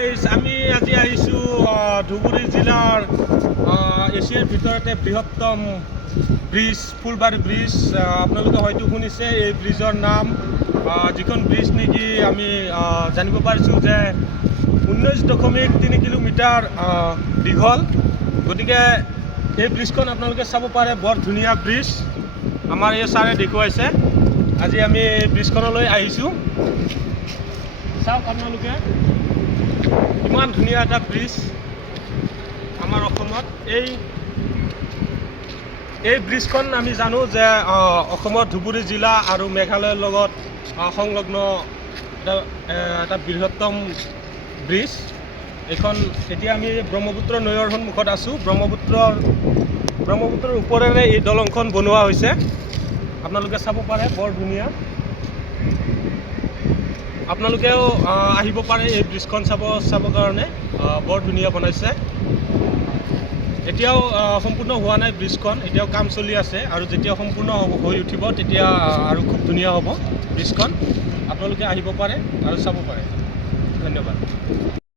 আমি আজি আহিছোঁ ধুবুৰী জিলাৰ এছিয়াৰ ভিতৰতে বৃহত্তম ব্ৰিজ ফুলবাৰী ব্ৰিজ। আপোনালোকে হয়তো শুনিছে এই ব্ৰিজৰ নাম, যিখন ব্ৰিজ নেকি আমি জানিব পাৰিছোঁ যে 19.3 কিলোমিটাৰ দীঘল। গতিকে এই ব্ৰিজখন আপোনালোকে চাব পাৰে, বৰ ধুনীয়া ব্ৰিজ। আমাৰ এই ছাৰে দেখুৱাইছে। আজি আমি এই ব্ৰিজখনলৈ আহিছোঁ। চাওক আপোনালোকে, ইমান ধুনীয়া এটা ব্ৰিজ আমাৰ অসমত। এই ব্ৰিজখন আমি জানো যে অসমৰ ধুবুৰী জিলা আৰু মেঘালয়ৰ লগত সংলগ্ন এটা বৃহত্তম ব্ৰিজ। এইখন এতিয়া আমি ব্ৰহ্মপুত্ৰ নৈৰ সন্মুখত আছোঁ। ব্ৰহ্মপুত্ৰৰ ওপৰেৰে এই দলংখন বনোৱা হৈছে। আপোনালোকে চাব পাৰে, বৰ ধুনীয়া। আপোনালোকেও আহিব পাৰে এই ব্ৰিজখন চাবৰ কাৰণে। বৰ ধুনীয়া বনাইছে। এতিয়াও সম্পূৰ্ণ হোৱা নাই ব্ৰিজখন, এতিয়াও কাম চলি আছে, আৰু যেতিয়া সম্পূৰ্ণ হৈ উঠিব তেতিয়া আৰু খুব ধুনীয়া হ'ব ব্ৰিজখন। আপোনালোকে আহিব পাৰে আৰু চাব পাৰে। ধন্যবাদ।